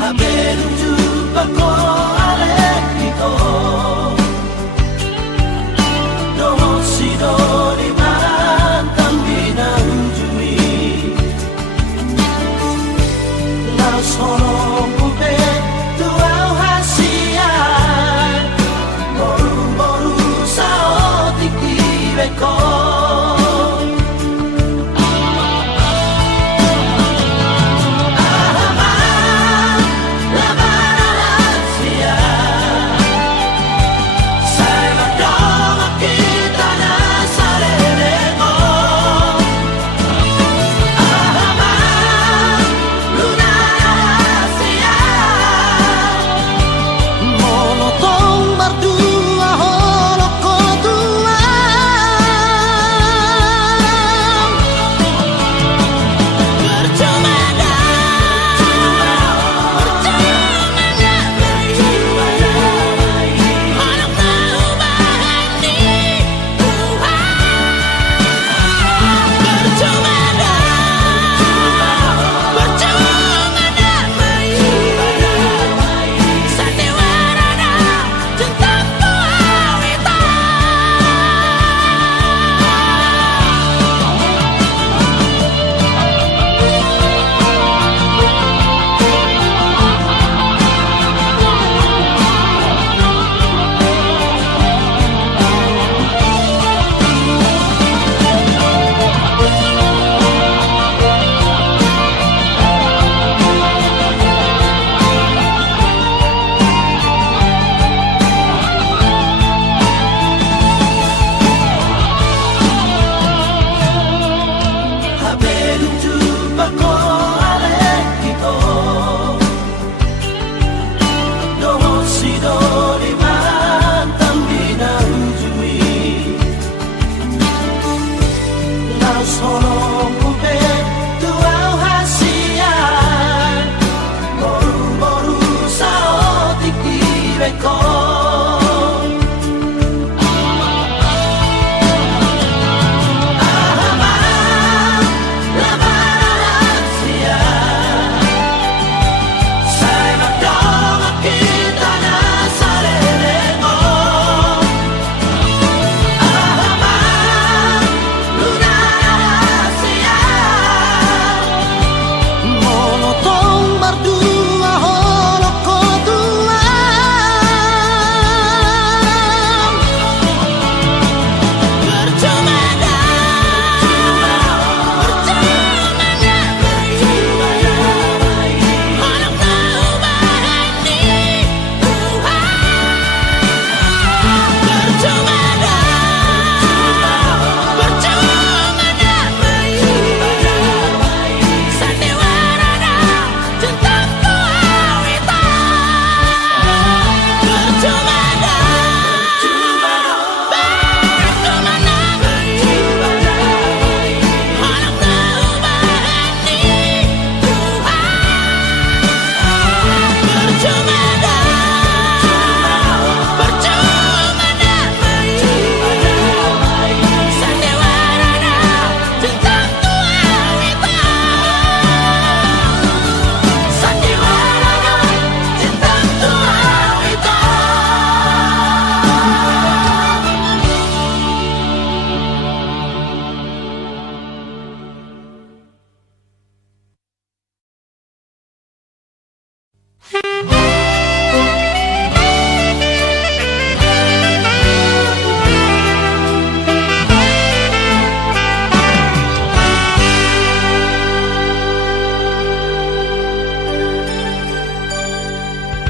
haber jumpa con Alecito. No si dori mantan binanjui. La sono pupe tuau hasian. Boru-boru sao tiki beko.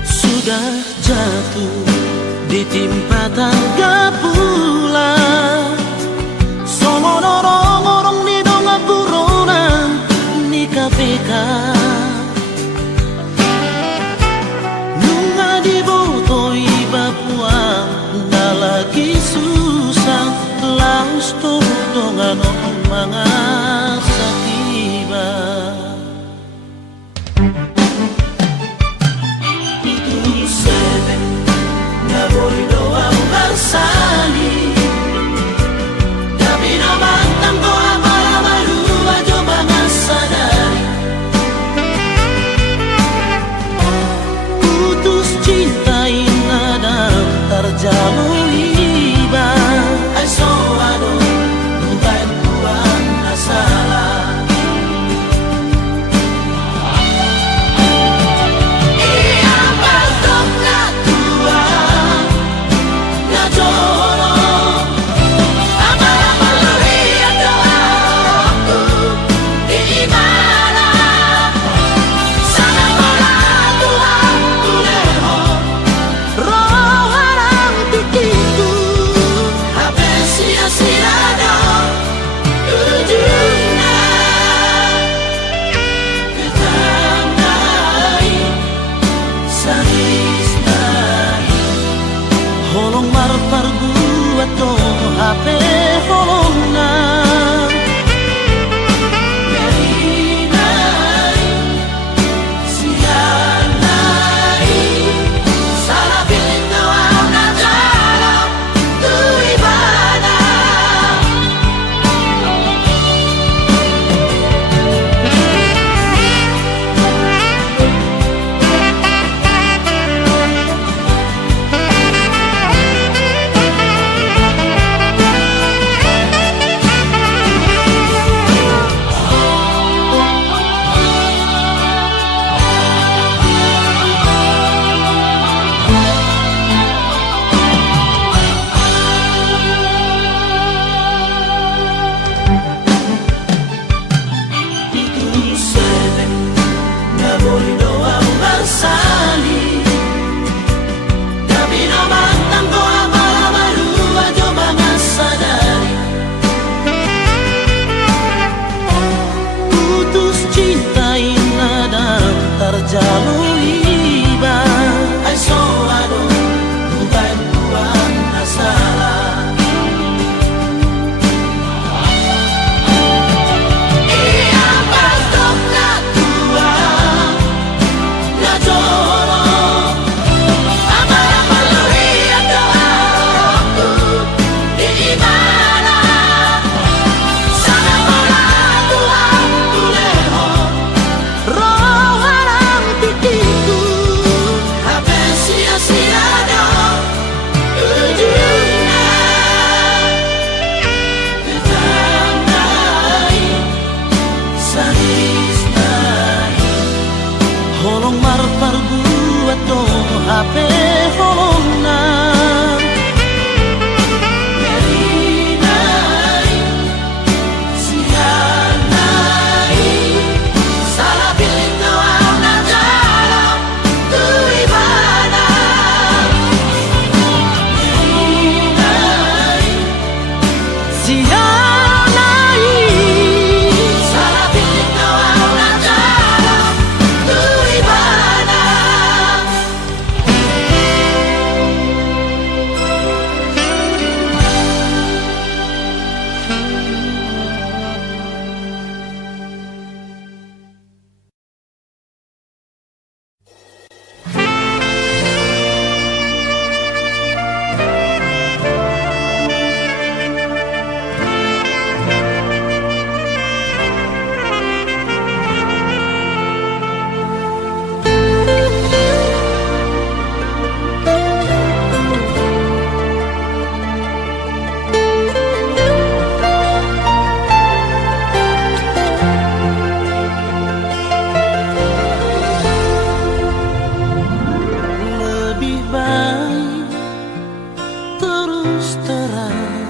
Sudah jatuh ditimpa tangga pula. Somono orang di donga buronan ni KPK. Nunga di botoi Papua nda lagi susah. Laus tuh dongan omanga sakiba. Voy doa bersani, tapi no mantan doa para malu aja bangsa dari terjalui bang. Ai so ado bukan buan salah. Ia batok na tua na jolo. Amara maluria doa di mana sana mala Tuhan tuleho. Roh harang tikiku Habis sia-sia dong ujungnya kita naik saris naik. holong marpar buat to HP holong na Jadi naik sia naik salah pilih doa na jalan tu ibadah. Itu sebab nggak boleh doa bersali. Tapi no mantan doa malah malu aja banget sadari. putus cinta indah terjalui bang. Ai so ado bukan buan salah. Ia batok na tua na jolo. Amara maluria doa di mana sana mala Tuhan tuleho. Roh harang tikiku Habis sia-sia dong ujungnya kita naik saris naik. holong marpar buat to HP holong na Jadi naik sia naik salah pilih doa na jalan tu ibadah. Jadi naik sianai salah pilih doa na jalan tu ibadah. lebih baik terus terang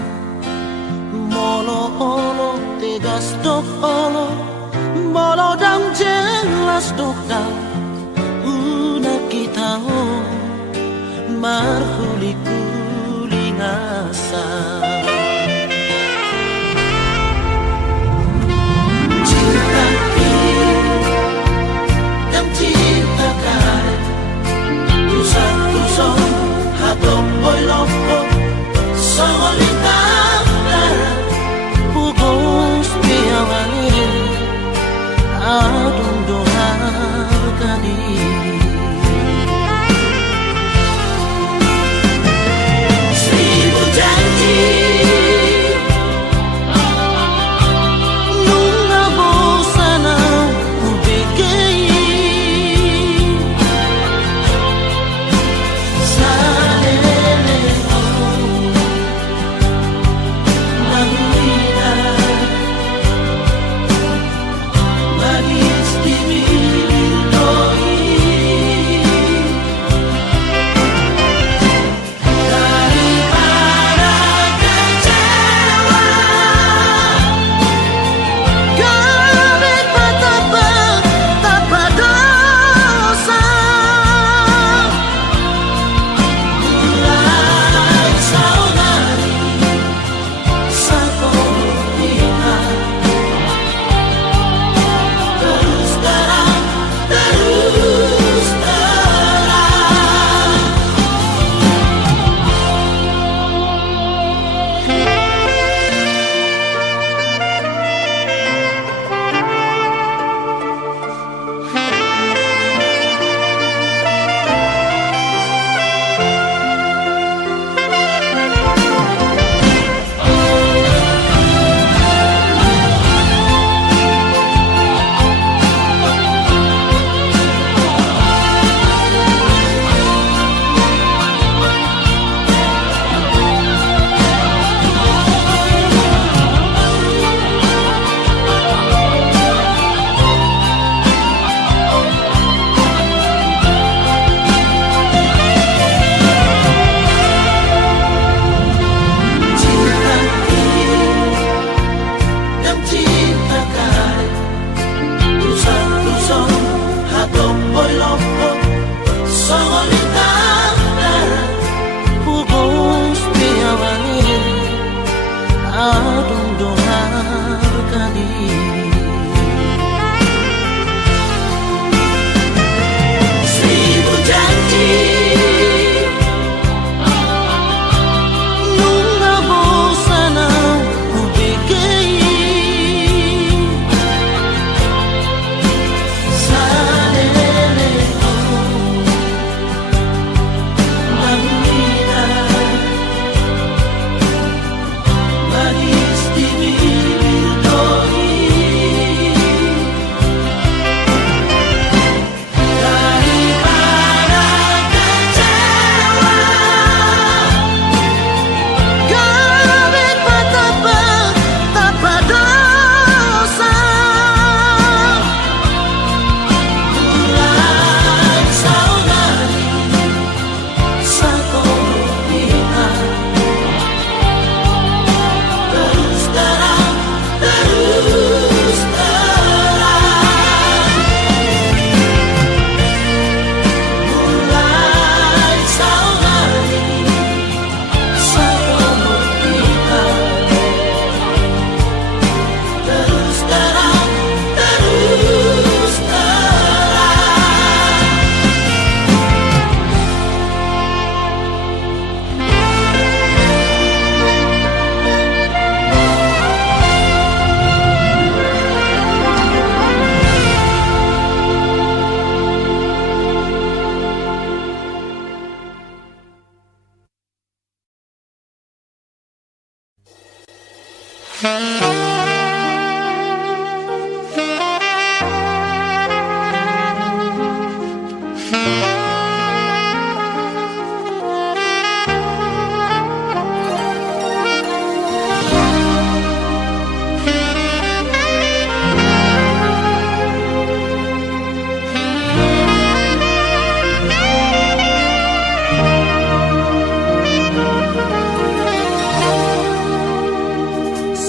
molo olo tegas dok olo molo dang jelas dok dang una kita ho marhuli kuli ngasa Cinta ini dan cinta kan satu song hatop boy lopo solitang darat pugos piawani adung doharkan diri seribu janji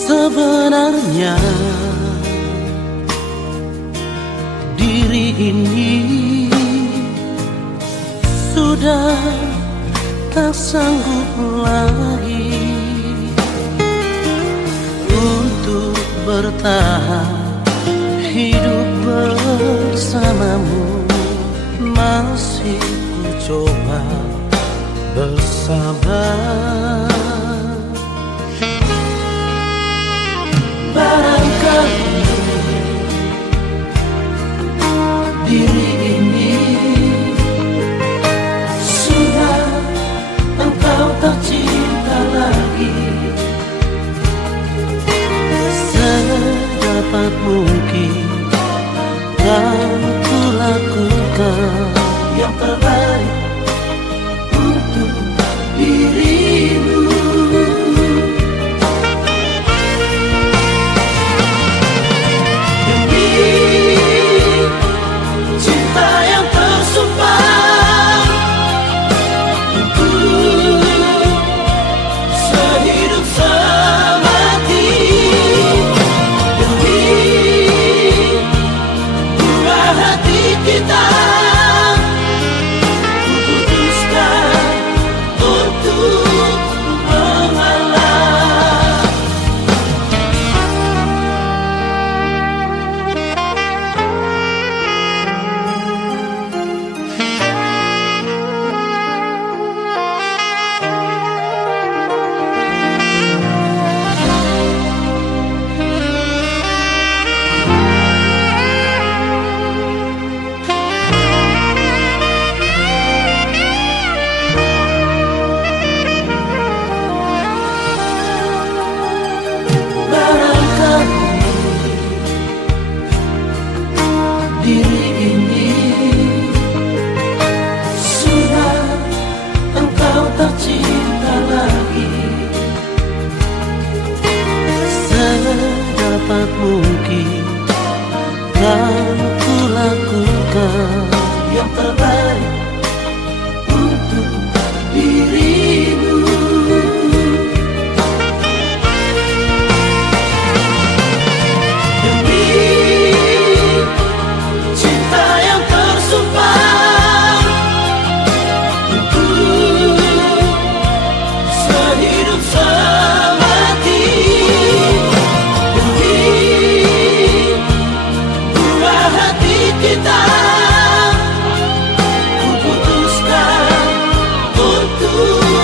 Sebenarnya diri ini sudah tak sanggup lagi untuk bertahan hidup bersamamu. Masih ku coba bersabar. Barangkali diri ini sudah engkau tak cinta lagi. Sedapat mungkin kan ku lakukan yang terbaik untuk dirimu. Diri ini sudah engkau tak cinta lagi. Sedapat mungkin kan ku lakukan yang terbaik untuk dirimu. Kita kuputuskan untuk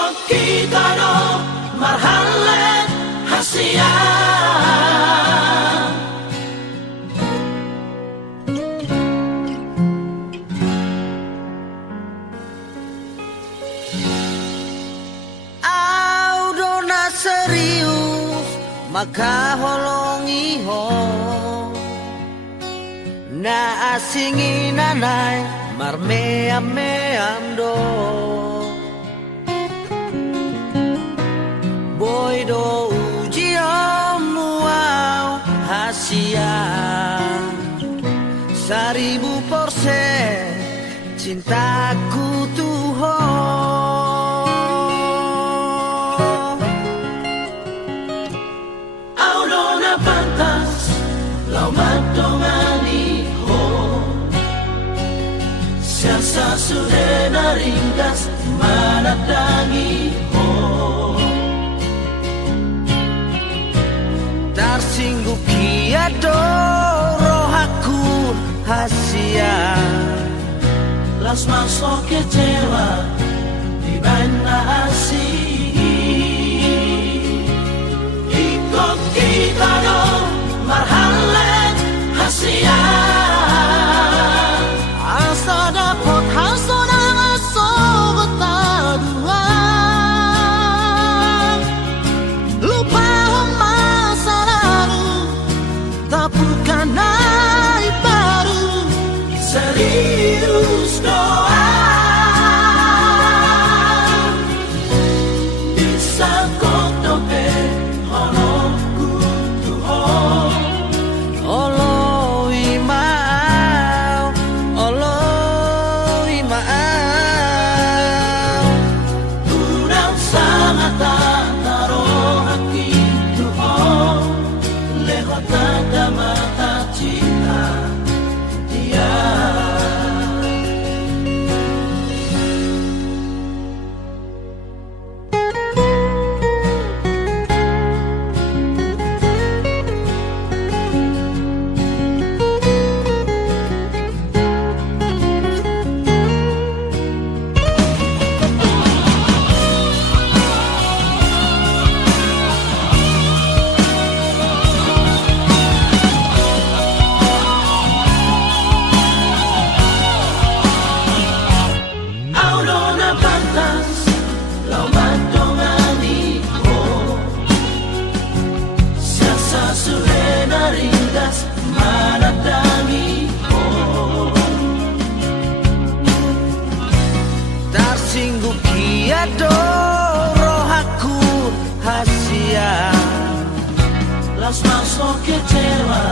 Ikut kita dong marhalet hasian. Audona serius maka holongi ho na asingi nanay marmeam do boy do ujiom muau hasia 1000% cintaku Tuhan. Audona pantas lau matongani ho siasa sudah ringkas manadangi ho tarsinggup kiado rohaku hasia las masuk kecewa di mana asih. Ikut kita dong marhalet hasian. asa dapat hasona ngaso betadua lupa masa lalu tak bukan naik baru Serius doa bisa kok dompet holongku Tuhan. Oloi maau Kurang sangat tak taruh hati Tuhan lewat tanda mata cinta dia. Audona pantas lau matongani ho siasa sudah ringkas manadangi ho tarsinggup kiado rohaku hasia las masuk kecewa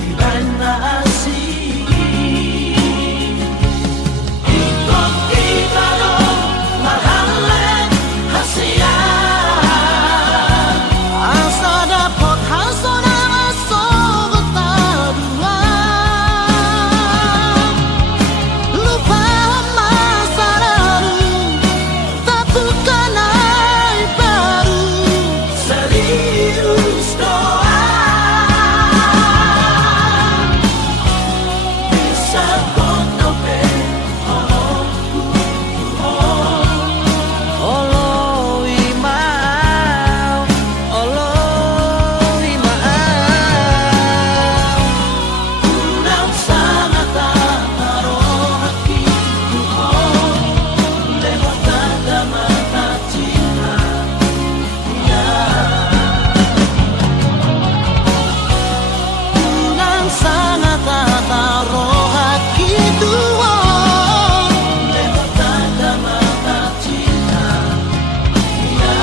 di mana asih. Ikut kita dong marhalet hasian. asa dapat hasona ngaso betadua lupa masa lalu tak bukan naik baru Serius doa bisa kok dompet holongku Tuhan. oloi maau Kurang sangat tak taruh hati Tuhan lewat tanda mata cinta dia. Nang sangat tak taruh hati Tuhan Lewat tanda mata cinta dia.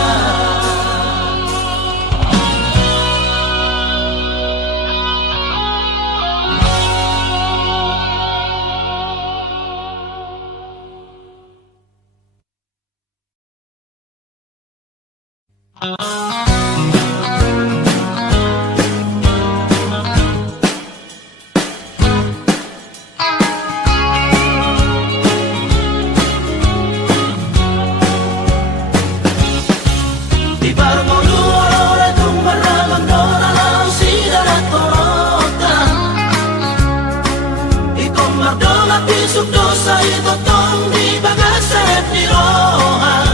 Di Barmolu ora tumbar ramandona lau sidara torotan. Ikut mardonga pisuk dosa itu tong di bagaset di rohan.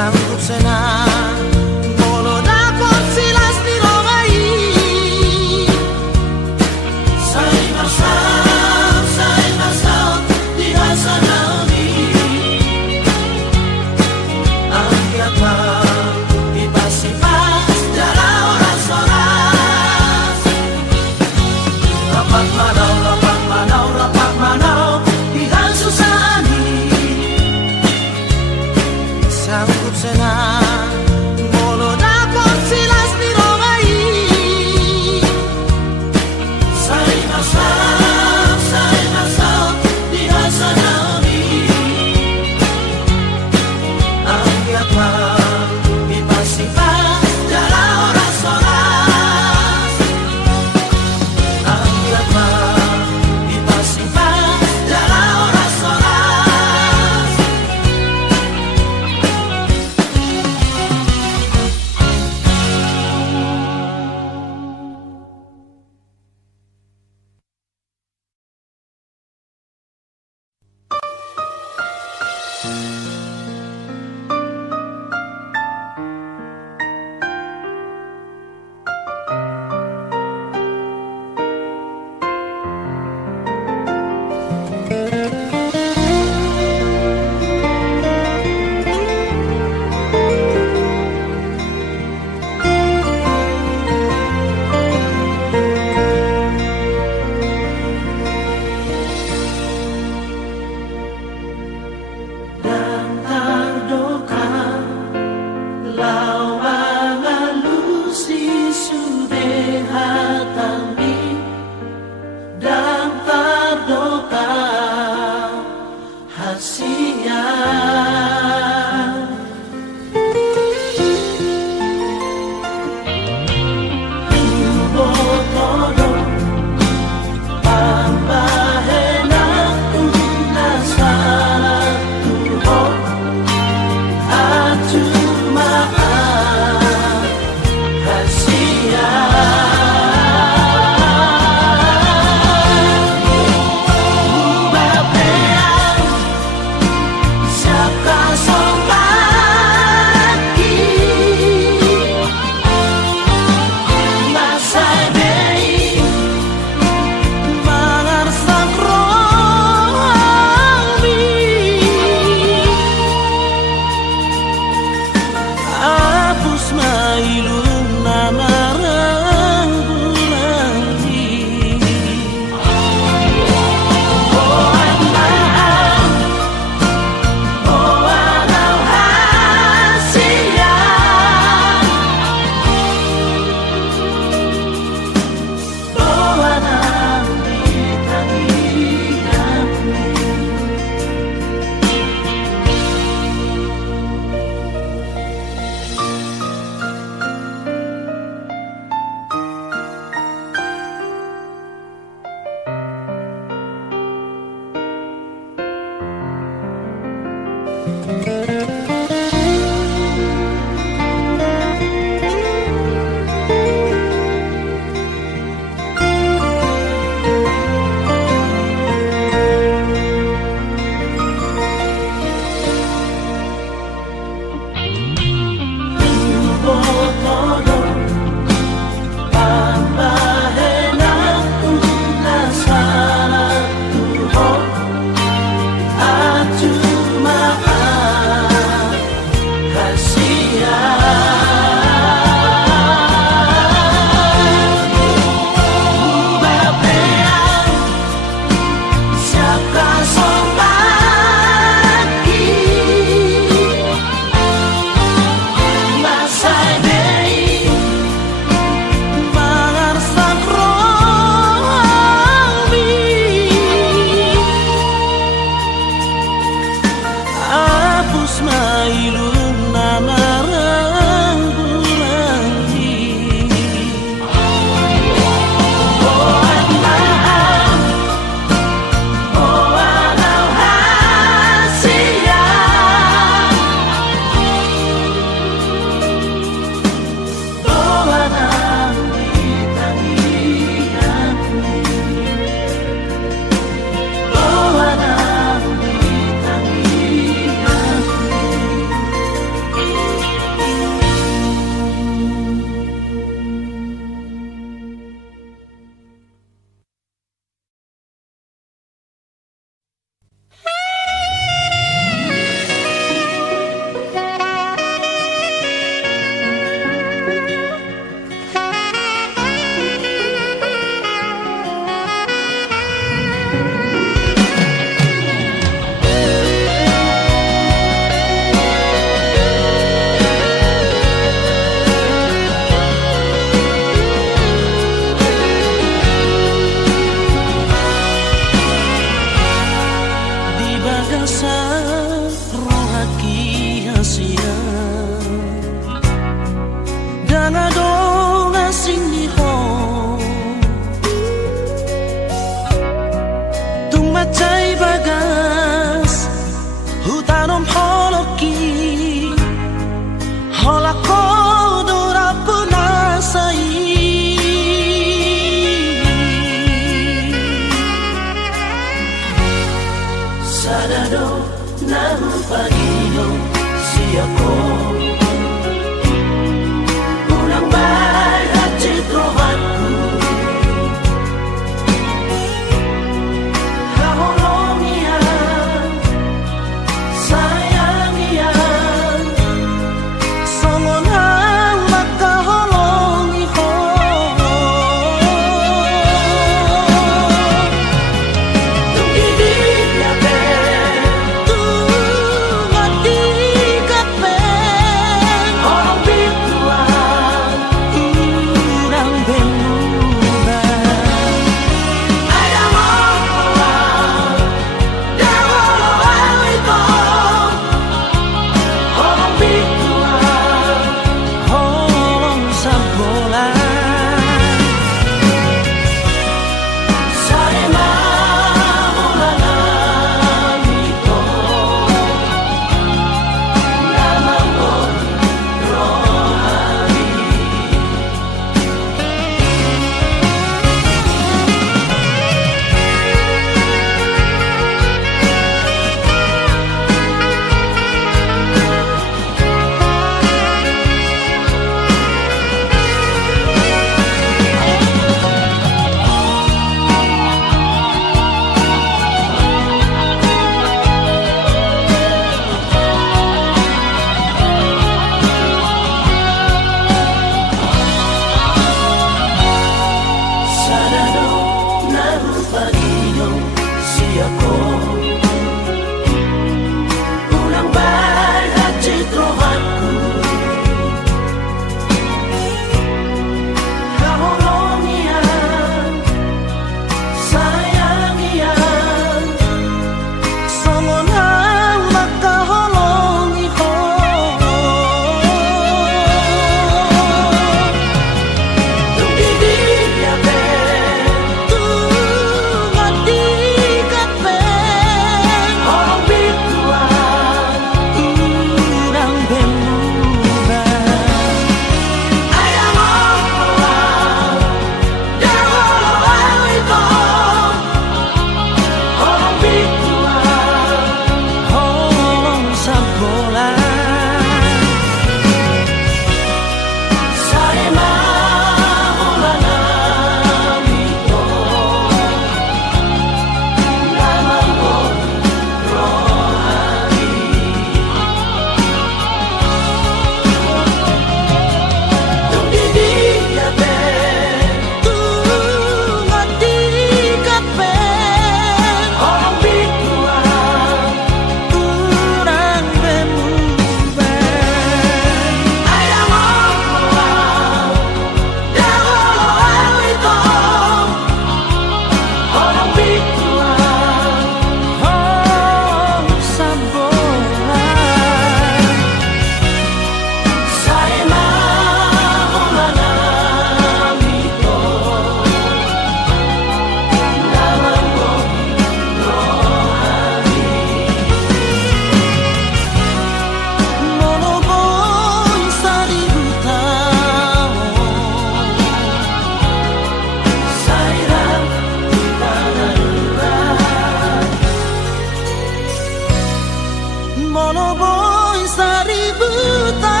mono boy 1000 tahun.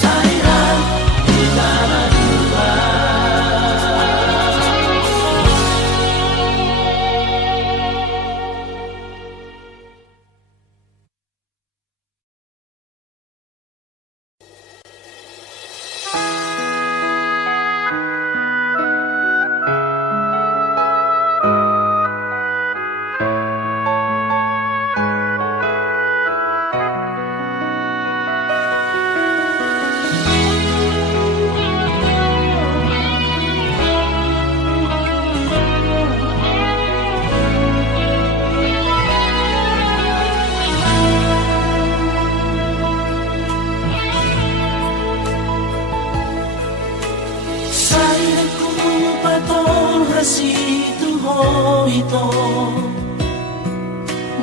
Saya kita berdua. Ito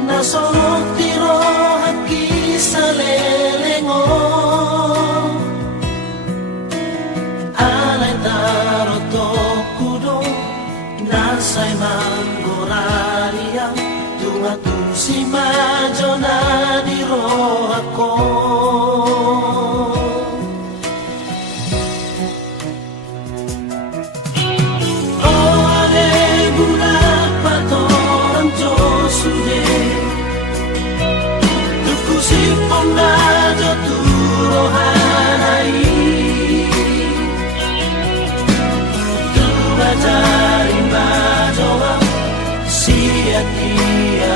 nasorok tiro haki sa lelengo alay taro to kudo nasay manggorariang tungatu si majo na diro ako. Sipon na jaturo hanai Tuba tarimba joa siya tiya